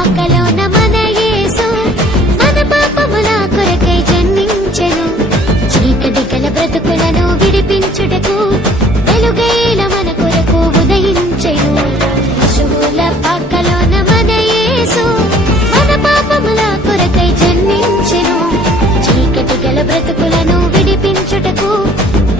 పాకలోన మన యేసు మన పాపముల కొరకై జన్మించెను. చీకటి గల బ్రతుకులను విడిపించుటకు వెలుగైన మన కొరకు ఉదయించెను. పశువుల పాకలోన మన యేసు మన పాపముల కొరకై జన్మించెను. చీకటి గల బ్రతుకులను విడిపించుటకు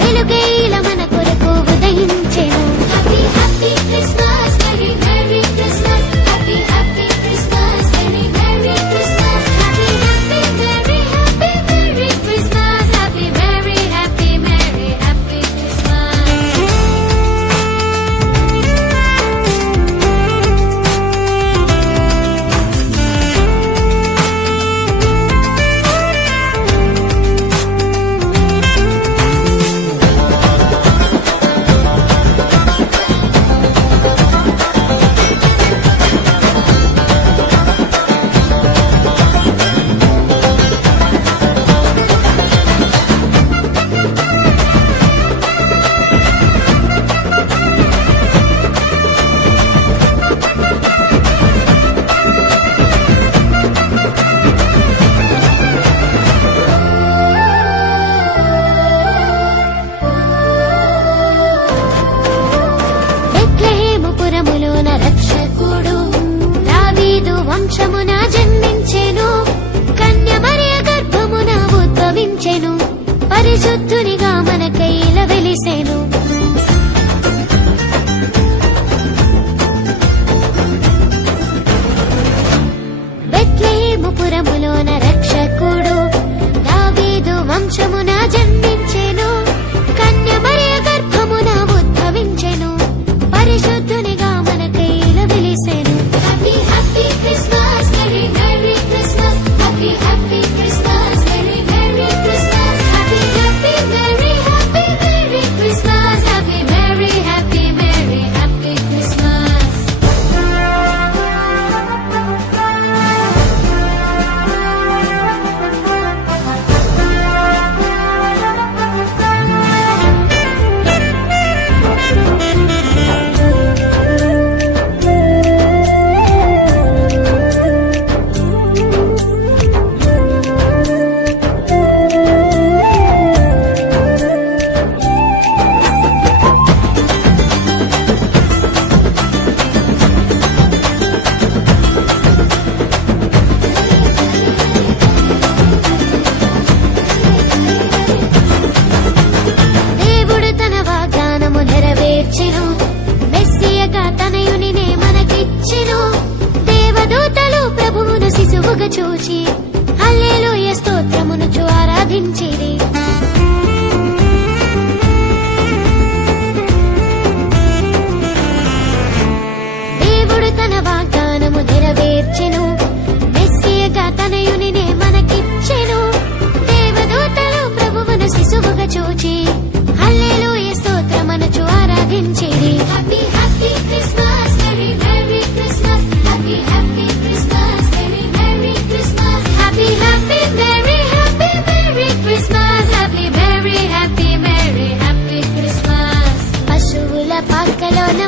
వెలుగైన మన కొరకు ఉదయించెను. Happy happy Christmas, very merry Christmas. Happy happy Christmas, very merry Christmas. Happy happy merry happy merry Christmas. Happy merry happy merry happy Christmas. బెత్లెహేముపురములోన రక్షకుడు దావీదు వంశమున జన్మించెను. కన్య మరియ గర్భమున ఉద్భవించెను. పరిశుద్ధునిగా మనకై ఇలా వెలిసెను. బెత్లెహేముపురములోన రక్షకుడు దావీదు వంశమున జన్మించెను. కన్య మరియ గర్భమున ఉద్భవించెను. పరిశుద్ధునిగా మనకై ఇలా వెలిసెను. Happy happy Christmas, very merry Christmas. Happy happy Christmas, very merry Christmas. Happy happy merry happy merry Christmas. Happy merry happy merry happy Christmas. దేవుడు తన వాగ్దానము నెరవేర్చెను. మెస్సియగా తనయునినే మనకిచ్చెను. దేవదూతలు ప్రభువును శిశువుగా చూచి హల్లెలూయా స్తోత్రమునుచు ఆరాధించిరి. దేవుడు తన వాగ్దానము నెరవేర్చెను. మెస్సియగా తనయునినే మనకిచ్చెను. దేవదూతలు ప్రభువును శిశువుగా చూచి హల్లెలూయా స్తోత్రమునుచు ఆరాధించిరి. Happy happy Christmas, very merry Christmas. Happy happy Christmas, very merry Christmas. Happy happy merry happy merry Christmas. Happy merry happy merry happy Christmas. పశువుల పాకలోన